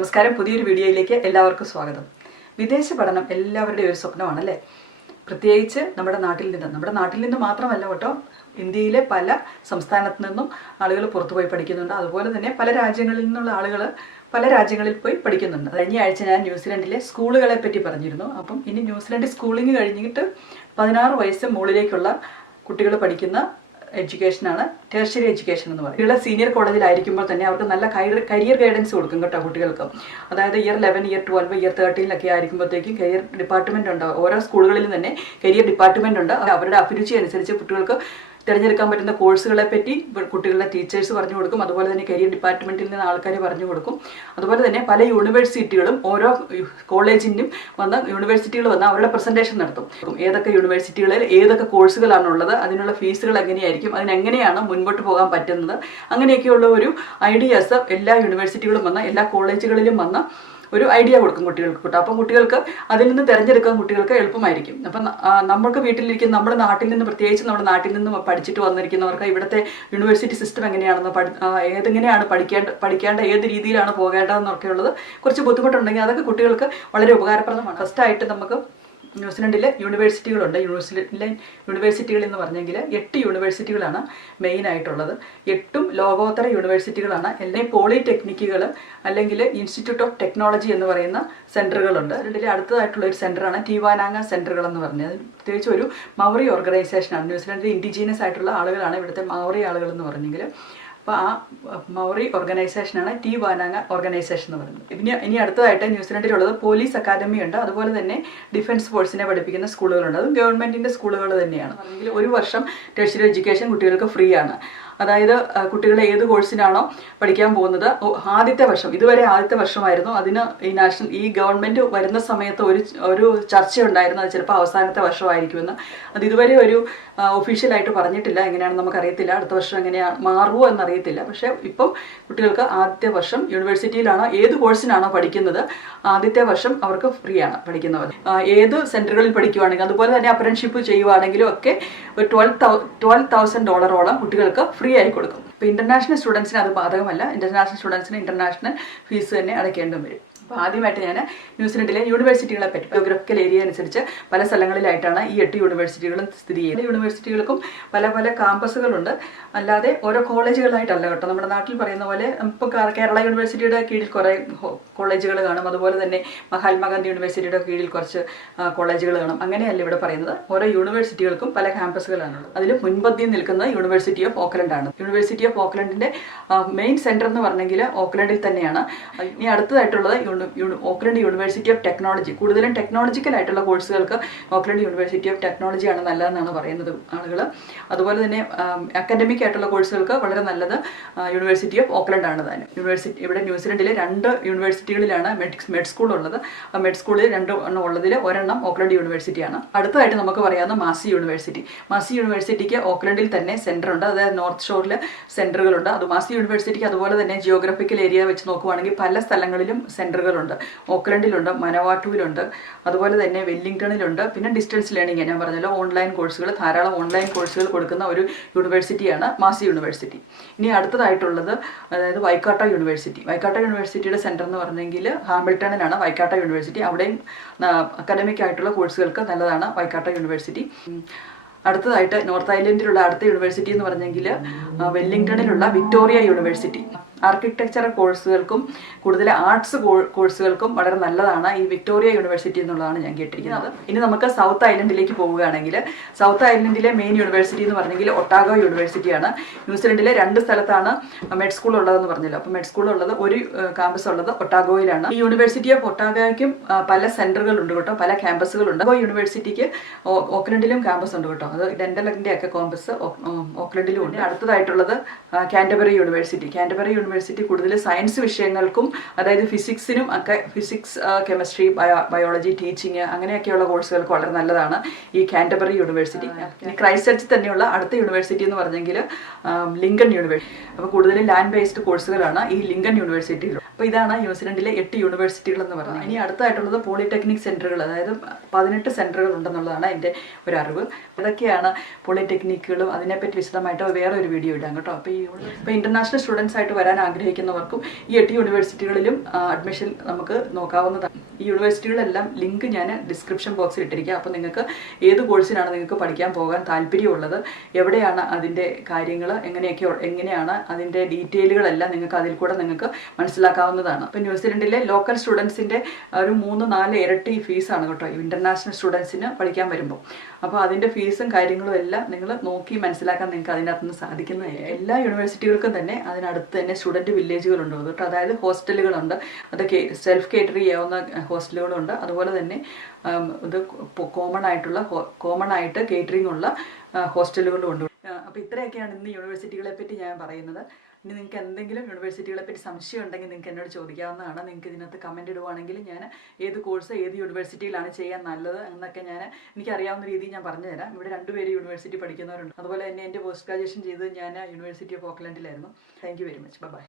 നമസ്കാരം, പുതിയൊരു വീഡിയോയിലേക്ക് എല്ലാവർക്കും സ്വാഗതം. വിദേശ പഠനം എല്ലാവരുടെയും ഒരു സ്വപ്നമാണല്ലേ. പ്രത്യേകിച്ച് നമ്മുടെ നാട്ടിൽ നിന്ന് മാത്രമല്ല കേട്ടോ, ഇന്ത്യയിലെ പല സംസ്ഥാനത്തു നിന്നും ആളുകൾ പുറത്തുപോയി പഠിക്കുന്നുണ്ട്. അതുപോലെ തന്നെ പല രാജ്യങ്ങളിൽ നിന്നുള്ള ആളുകൾ പല രാജ്യങ്ങളിൽ പോയി പഠിക്കുന്നുണ്ട്. കഴിഞ്ഞ ആഴ്ച ഞാൻ ന്യൂസിലൻഡിലെ സ്കൂളുകളെ പറ്റി പറഞ്ഞിരുന്നു. അപ്പം ഇനി ന്യൂസിലൻഡ് സ്കൂളിംഗ് കഴിഞ്ഞിട്ട് 16 വയസ്സ് മുകളിലേക്കുള്ള കുട്ടികൾ പഠിക്കുന്ന എഡ്യൂക്കേഷനാണ് ടെർഷ്യറി എഡ്യൂക്കേഷൻ എന്ന് പറയുന്നത്. കുട്ടികൾ സീനിയർ കോളേജിലായിരിക്കുമ്പോൾ തന്നെ അവർക്ക് നല്ല കരിയർ ഗൈഡൻസ് കൊടുക്കും കേട്ടോ കുട്ടികൾക്ക്. അതായത് ഇയർ 11, ഇയർ 12, ഇയർ 13 ആയിരിക്കുമ്പോഴത്തേക്കും കരിയർ ഡിപ്പാർട്ട്മെന്റ് ഉണ്ട്. ഓരോ സ്കൂളുകളിലും തന്നെ കരിയർ ഡിപ്പാർട്ട്മെന്റ് ഉണ്ട്. അവരുടെ അഭിരുചി അനുസരിച്ച് കുട്ടികൾക്ക് തിരഞ്ഞെടുക്കാൻ പറ്റുന്ന കോഴ്സുകളെ പറ്റി കുട്ടികളുടെ ടീച്ചേഴ്സ് പറഞ്ഞു കൊടുക്കും. അതുപോലെ തന്നെ കരിയർ ഡിപ്പാർട്ട്മെന്റിൽ നിന്ന് ആൾക്കാർ പറഞ്ഞു കൊടുക്കും. അതുപോലെ തന്നെ പല യൂണിവേഴ്സിറ്റികളും ഓരോ കോളേജിനും യൂണിവേഴ്സിറ്റികൾ വന്ന് അവരുടെ പ്രസന്റേഷൻ നടത്തും. ഏതൊക്കെ യൂണിവേഴ്സിറ്റികളിൽ ഏതൊക്കെ കോഴ്സുകളാണുള്ളത്, അതിനുള്ള ഫീസുകൾ എങ്ങനെയായിരിക്കും, അതിനെങ്ങനെയാണ് മുൻപോട്ട് പോകാൻ പറ്റുന്നത്, അങ്ങനെയൊക്കെയുള്ള ഒരു ഐഡിയാസ് എല്ലാ യൂണിവേഴ്സിറ്റികളും വന്ന് എല്ലാ കോളേജുകളിലും വന്ന് ഒരു ഐഡിയ കൊടുക്കും കുട്ടികൾക്ക് കിട്ടും. അപ്പം കുട്ടികൾക്ക് അതിൽ നിന്ന് തിരഞ്ഞെടുക്കാൻ കുട്ടികൾക്ക് എളുപ്പമായിരിക്കും. അപ്പം നമ്മൾക്ക് വീട്ടിലിരിക്കുന്ന നമ്മുടെ നാട്ടിൽ നിന്ന്, പ്രത്യേകിച്ച് നമ്മുടെ നാട്ടിൽ നിന്ന് പഠിച്ചിട്ട് വന്നിരിക്കുന്നവർക്ക് ഇവിടുത്തെ യൂണിവേഴ്സിറ്റി സിസ്റ്റം എങ്ങനെയാണെന്ന് ഏതെങ്ങനെയാണ് പഠിക്കേണ്ട ഏത് രീതിയിലാണ് പോകേണ്ടതെന്നൊക്കെ ഉള്ളത് കുറച്ച് ബുദ്ധിമുട്ടുണ്ടെങ്കിൽ അതൊക്കെ കുട്ടികൾക്ക് വളരെ ഉപകാരപ്രദമാണ്. ഫസ്റ്റായിട്ട് നമുക്ക് ന്യൂസിലൻഡിലെ യൂണിവേഴ്സിറ്റികളുണ്ട്. യൂണിവേഴ്സിറ്റികൾ എന്ന് പറഞ്ഞെങ്കിൽ 8 യൂണിവേഴ്സിറ്റികളാണ് മെയിൻ ആയിട്ടുള്ളത്. 8ഉം ലോകോത്തര യൂണിവേഴ്സിറ്റികളാണ്. എല്ലാം പോളിടെക്നിക്കുകൾ അല്ലെങ്കിൽ ഇൻസ്റ്റിറ്റ്യൂട്ട് ഓഫ് ടെക്നോളജി എന്ന് പറയുന്ന സെൻറ്ററുകളുണ്ട്. ഇതിൻ്റെ അടുത്തതായിട്ടുള്ള ഒരു സെൻറ്ററാണ് ടീവാനാങ്ങ സെൻറ്ററുകൾ എന്ന് പറഞ്ഞത്. പ്രത്യേകിച്ച് ഒരു മൗറി ഓർഗനൈസേഷനാണ്. ന്യൂസിലൻഡിൽ ഇൻഡിജീനസ് ആയിട്ടുള്ള ആളുകളാണ് ഇവിടുത്തെ മൗറി ആളുകൾ എന്ന് പറഞ്ഞെങ്കിൽ. അപ്പോൾ ആ മൗറി ഓർഗനൈസേഷനാണ് ടീവാനാങ്ങ ഓർഗനൈസേഷൻ എന്ന് പറയുന്നത്. ഇനി അടുത്തതായിട്ട് ന്യൂസിലൻഡിലുള്ളത് പോലീസ് അക്കാദമി ഉണ്ട്. അതുപോലെ തന്നെ ഡിഫൻസ് ഫോഴ്സിനെ പഠിപ്പിക്കുന്ന സ്കൂളുകളുണ്ട്. അതും ഗവൺമെൻറ്റിൻ്റെ സ്കൂളുകൾ തന്നെയാണ്. അല്ലെങ്കിൽ ഒരു വർഷം ടെർഷ്യറി എഡ്യൂക്കേഷൻ കുട്ടികൾക്ക് ഫ്രീ ആണ്. അതായത് കുട്ടികൾ ഏത് കോഴ്സിനാണോ പഠിക്കാൻ പോകുന്നത്, ആദ്യത്തെ വർഷമായിരുന്നു. അതിന് ഈ ഗവൺമെൻറ് വരുന്ന സമയത്ത് ഒരു ചർച്ച ഉണ്ടായിരുന്നു. അത് ചിലപ്പോൾ അവസാനത്തെ വർഷമായിരിക്കുമെന്ന്. അത് ഇതുവരെ ഒരു ഒഫീഷ്യലായിട്ട് പറഞ്ഞിട്ടില്ല. എങ്ങനെയാണെന്ന് നമുക്കറിയത്തില്ല. അടുത്ത വർഷം എങ്ങനെയാണ് മാറുമോ എന്നറിയത്തില്ല. പക്ഷേ ഇപ്പം കുട്ടികൾക്ക് ആദ്യത്തെ വർഷം യൂണിവേഴ്സിറ്റിയിലാണോ ഏത് കോഴ്സിനാണോ പഠിക്കുന്നത്, ആദ്യത്തെ വർഷം അവർക്ക് ഫ്രീ ആണ് പഠിക്കുന്നവർ. ഏത് സെൻറ്ററുകളിൽ പഠിക്കുവാണെങ്കിലും അതുപോലെ തന്നെ അപ്രന്റീസ്ഷിപ്പ് ചെയ്യുവാണെങ്കിലും ഒക്കെ $12,000 കുട്ടികൾക്ക് ഫ്രീ ആയി കൊടുക്കും. ഇപ്പോൾ ഇന്റർനാഷണൽ സ്റ്റുഡൻസിന് അത് ബാധകമല്ല. ഇന്റർനാഷണൽ സ്റ്റുഡൻസിന് ഇന്റർനാഷണൽ ഫീസ് തന്നെ അടയ്ക്കേണ്ടി വരും. അപ്പോൾ ആദ്യമായിട്ട് ഞാൻ ന്യൂസിലൻഡിലെ യൂണിവേഴ്സിറ്റികളെ പറ്റി, ജോഗ്രഫിക്കൽ ഏരിയ അനുസരിച്ച് പല സ്ഥലങ്ങളിലായിട്ടാണ് ഈ 8 യൂണിവേഴ്സിറ്റികളും സ്ഥിതി ചെയ്യുന്നത്. യൂണിവേഴ്സിറ്റികൾക്കും പല പല ക്യാമ്പസുകളുണ്ട്. അല്ലാതെ ഓരോ കോളേജുകളായിട്ടല്ല കേട്ടോ. നമ്മുടെ നാട്ടിൽ പറയുന്ന പോലെ ഇപ്പോൾ കേരള യൂണിവേഴ്സിറ്റിയുടെ കീഴിൽ കുറേ കോളേജുകൾ കാണും. അതുപോലെ തന്നെ മഹാത്മാഗാന്ധി യൂണിവേഴ്സിറ്റിയുടെ കീഴിൽ കുറച്ച് കോളേജുകൾ കാണും. അങ്ങനെയല്ല ഇവിടെ പറയുന്നത്. ഓരോ യൂണിവേഴ്സിറ്റികൾക്കും പല ക്യാമ്പസുകളാണുള്ളത്. അതിൽ മുൻപന്തിയിൽ നിൽക്കുന്നത് യൂണിവേഴ്സിറ്റി ഓഫ് ഓക്ലൻഡ് ആണ്. യൂണിവേഴ്സിറ്റി ഓഫ് ഓക്ലൻഡിന്റെ മെയിൻ സെന്റർ എന്ന് പറഞ്ഞെങ്കിൽ ഓക്ലൻഡിൽ തന്നെയാണ്. ഇനി അടുത്തതായിട്ടുള്ളത് ഓക്ലൻഡ് യൂണിവേഴ്സിറ്റി ഓഫ് ടെക്നോളജി. കൂടുതലും ടെക്നോളജിക്കൽ ആയിട്ടുള്ള കോഴ്സുകൾക്ക് ഓക്ലൻഡ് യൂണിവേഴ്സിറ്റി ഓഫ് ടെക്നോളജി ആണ് നല്ലതെന്നാണ് പറയുന്നത് ആളുകൾ. അതുപോലെ തന്നെ അക്കാഡമിക് ആയിട്ടുള്ള കോഴ്സുകൾക്ക് വളരെ നല്ലത് യൂണിവേഴ്സിറ്റി ഓഫ് ഓക്ലൻഡ് ആണ് തന്നെ. ഇവിടെ ന്യൂസിലൻഡിലെ 2 യൂണിവേഴ്സിറ്റികളിലാണ് മെഡ് സ്കൂൾ ഉള്ളത്. ആ മെഡ് സ്കൂളിൽ 2 എണ്ണം ഉള്ളതിൽ ഒരെണ്ണം ഓക്ലൻഡ് യൂണിവേഴ്സിറ്റിയാണ്. അടുത്തതായിട്ട് നമുക്ക് പറയാവുന്ന മാസി യൂണിവേഴ്സിറ്റി. മാസി യൂണിവേഴ്സിറ്റിക്ക് ഓക്ലൻഡിൽ തന്നെ സെന്റർ ഉണ്ട്. അതായത് നോർത്ത് ഷോറിൽ സെന്ററുകളുണ്ട്. അത് മാസി യൂണിവേഴ്സിറ്റിക്ക് അതുപോലെ തന്നെ ജിയോഗ്രഫിക്കൽ ഏരിയ വെച്ച് നോക്കുവാണെങ്കിൽ പല സ്ഥലങ്ങളിലും സെന്ററുകളുണ്ട്. ഓക്ലൻഡിലുണ്ട്, മനവാട്ടുവിലുണ്ട്, അതുപോലെ തന്നെ വെല്ലിംഗ്ടണിലുണ്ട്. പിന്നെ ഡിസ്റ്റൻസ് ലേണിംഗ് ഞാൻ പറഞ്ഞല്ലോ, ഓൺലൈൻ കോഴ്സുകൾ, ധാരാളം ഓൺലൈൻ കോഴ്സുകൾ കൊടുക്കുന്ന ഒരു യൂണിവേഴ്സിറ്റിയാണ് മാസി യൂണിവേഴ്സിറ്റി. ഇനി അടുത്തതായിട്ടുള്ളത് അതായത് വൈക്കാട്ട യൂണിവേഴ്സിറ്റി. വൈക്കാട്ട യൂണിവേഴ്സിറ്റിയുടെ സെന്റർ എന്ന് പറഞ്ഞെങ്കിൽ ഹാമിൽട്ടണിലാണ് വൈക്കാട്ട യൂണിവേഴ്സിറ്റി. അവിടെയും അക്കാഡമിക് ആയിട്ടുള്ള കോഴ്സുകൾക്ക് നല്ലതാണ് വൈക്കാട്ട യൂണിവേഴ്സിറ്റി. അടുത്തതായിട്ട് നോർത്ത് ഐലൻഡിലുള്ള അടുത്ത യൂണിവേഴ്സിറ്റി എന്ന് പറഞ്ഞെങ്കിൽ വെല്ലിംഗ്ടണിലുള്ള വിക്ടോറിയ യൂണിവേഴ്സിറ്റി. ആർക്കിടെക്ചർ കോഴ്സുകൾക്കും കൂടുതൽ ആർട്സ് കോഴ്സുകൾക്കും വളരെ നല്ലതാണ് ഈ വിക്ടോറിയ യൂണിവേഴ്സിറ്റി എന്നുള്ളതാണ് ഞാൻ കേട്ടിരിക്കുന്നത്. ഇനി നമുക്ക് സൗത്ത് ഐലൻഡിലേക്ക് പോവുകയാണെങ്കിൽ സൗത്ത് ഐലൻഡിലെ മെയിൻ യൂണിവേഴ്സിറ്റി എന്ന് പറഞ്ഞെങ്കിൽ ഒട്ടാഗോ യൂണിവേഴ്സിറ്റിയാണ്. ന്യൂസിലൻഡിലെ 2 സ്ഥലത്താണ് മെഡ് സ്കൂൾ ഉള്ളതെന്ന് പറഞ്ഞല്ലോ. അപ്പോൾ മെഡ് സ്കൂൾ ഉള്ളത് ഒരു ക്യാമ്പസ് ഉള്ളത് ഒട്ടാഗോയിലാണ്. ഈ യൂണിവേഴ്സിറ്റി ഓഫ് ഒട്ടാഗോയ്ക്കും പല സെന്ററുകളുണ്ട് കേട്ടോ, പല ക്യാമ്പസുകളുണ്ട്. അപ്പോൾ യൂണിവേഴ്സിറ്റിക്ക് ഓക്ലൻഡിലും ക്യാമ്പസ് ഉണ്ട് കേട്ടോ. അത് ഡെന്റലിന്റെ ഒക്കെ ക്യാമ്പസ് ഓക്ലൻഡിലും ഉണ്ട്. അടുത്തതായിട്ടുള്ളത് കാൻറ്റർബറി യൂണിവേഴ്സിറ്റി. കാൻറ്റർബറി യൂണിവേഴ്സിറ്റി കൂടുതൽ സയൻസ് വിഷയങ്ങൾക്കും, അതായത് ഫിസിക്സിനും ഒക്കെ, ഫിസിക്സ്, കെമിസ്ട്രി, ബയോളജി, ടീച്ചിങ് അങ്ങനെയൊക്കെയുള്ള കോഴ്സുകൾക്ക് വളരെ നല്ലതാണ് ഈ കാൻറ്റർബറി യൂണിവേഴ്സിറ്റി. ഇനി ക്രൈസ്റ്റ് ചർച്ചിൽ തന്നെയുള്ള അടുത്ത യൂണിവേഴ്സിറ്റി എന്ന് പറഞ്ഞെങ്കിൽ ലിങ്കൺ യൂണിവേഴ്സിറ്റി. അപ്പോൾ കൂടുതലും ലാൻഡ് ബേസ്ഡ് കോഴ്സുകളാണ് ഈ ലിങ്കൺ യൂണിവേഴ്സിറ്റിയിൽ. അപ്പോൾ ഇതാണ് ന്യൂസിലൻഡിലെ 8 യൂണിവേഴ്സിറ്റികൾ എന്ന് പറയുന്നത്. ഇനി അടുത്തായിട്ടുള്ളത് പോളിടെക്നിക് സെൻറ്ററുകൾ, അതായത് 18 സെൻറ്ററുകൾ ഉണ്ടെന്നുള്ളതാണ് എൻ്റെ ഒരു അറിവ്. ഇതൊക്കെയാണ് പോളിടെക്നിക്കുകളും. അതിനെപ്പറ്റി വിശദമായിട്ട് വേറെ ഒരു വീഡിയോ ഇടാം കേട്ടോ. അപ്പോൾ ഇൻ്റർനാഷണൽ സ്റ്റുഡൻസ് ആയിട്ട് വരാൻ ആഗ്രഹിക്കുന്നവർക്കും ഈ 8 യൂണിവേഴ്സിറ്റികളിലും അഡ്മിഷൻ നമുക്ക് നോക്കാവുന്നതാണ്. ഈ യൂണിവേഴ്സിറ്റികളെല്ലാം ലിങ്ക് ഞാൻ ഡിസ്ക്രിപ്ഷൻ ബോക്സിൽ ഇട്ടിരിക്കുക. അപ്പോൾ നിങ്ങൾക്ക് ഏത് കോഴ്സിനാണ് നിങ്ങൾക്ക് പഠിക്കാൻ പോകാൻ താല്പര്യമുള്ളത്, എവിടെയാണ് അതിൻ്റെ കാര്യങ്ങൾ, എങ്ങനെയാണ് അതിൻ്റെ ഡീറ്റെയിലുകളെല്ലാം നിങ്ങൾക്ക് അതിൽ കൂടെ നിങ്ങൾക്ക് മനസ്സിലാക്കാവുന്നതാണ്. അപ്പോൾ ന്യൂസിലൻഡിലെ ലോക്കൽ സ്റ്റുഡൻസിൻ്റെ ഒരു 3-4 ഇരട്ടി ഫീസാണ് കേട്ടോ ഇൻ്റർനാഷണൽ സ്റ്റുഡൻസിന് പഠിക്കാൻ വരുമ്പോൾ. അപ്പോൾ അതിൻ്റെ ഫീസും കാര്യങ്ങളും എല്ലാം നിങ്ങൾ നോക്കി മനസ്സിലാക്കാൻ നിങ്ങൾക്ക് അതിനകത്ത് നിന്ന് സാധിക്കുന്നതായിരിക്കും. എല്ലാ യൂണിവേഴ്സിറ്റികൾക്കും തന്നെ അതിനടുത്ത് തന്നെ സ്റ്റുഡൻറ്റ് വില്ലേജുകളുണ്ട് കേട്ടോ. അതായത് ഹോസ്റ്റലുകളുണ്ട്, അതൊക്കെ സെൽഫ് കേറ്റർ ചെയ്യാവുന്ന ഹോസ്റ്റലുകളുണ്ട്. അതുപോലെ തന്നെ ഇത് കോമൺ ആയിട്ട് കേറ്ററിംഗ് ഉള്ള ഹോസ്റ്റലുകളും ഉണ്ട്. അപ്പോൾ ഇത്രയൊക്കെയാണ് ഇന്ന് യൂണിവേഴ്സിറ്റികളെ പറ്റി ഞാൻ പറയുന്നത്. ഇനി നിങ്ങൾക്ക് എന്തെങ്കിലും യൂണിവേഴ്സിറ്റികളെ പറ്റി സംശയം ഉണ്ടെങ്കിൽ നിങ്ങൾക്ക് എന്നോട് ചോദിക്കാവുന്നതാണ്. നിങ്ങൾക്ക് ഇതിനകത്ത് കമൻറ്റ് ഇടുവാണെങ്കിൽ ഞാൻ ഏത് കോഴ്സ് ഏത് യൂണിവേഴ്സിറ്റിയിലാണ് ചെയ്യാൻ നല്ലത് എന്നൊക്കെ എനിക്കറിയാവുന്ന രീതിയിൽ ഞാൻ പറഞ്ഞുതരാം. ഇവിടെ 2 പേര് യൂണിവേഴ്സിറ്റി പഠിക്കുന്നവരുണ്ട്. അതുപോലെ തന്നെ എൻ്റെ പോസ്റ്റ് ഗ്രാജുവേഷൻ ചെയ്തത് ഞാൻ യൂണിവേഴ്സിറ്റി ഓഫ് ഓക്ലൻഡിലായിരുന്നു. Thank you very much. By.